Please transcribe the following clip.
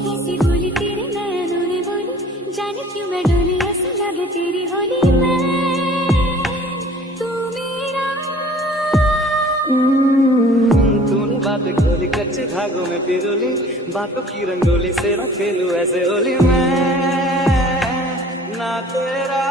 हंसी बोली तेरे नैनों ने बोली, जाने क्यों मैं डोली ऐसा लगे तेरी होली में तू मेरा। तूने बातें खोली कच्चे धागों में पिरोली, बातों की रंगोली से न खेलूं ऐसे होली मैं ना तेरा।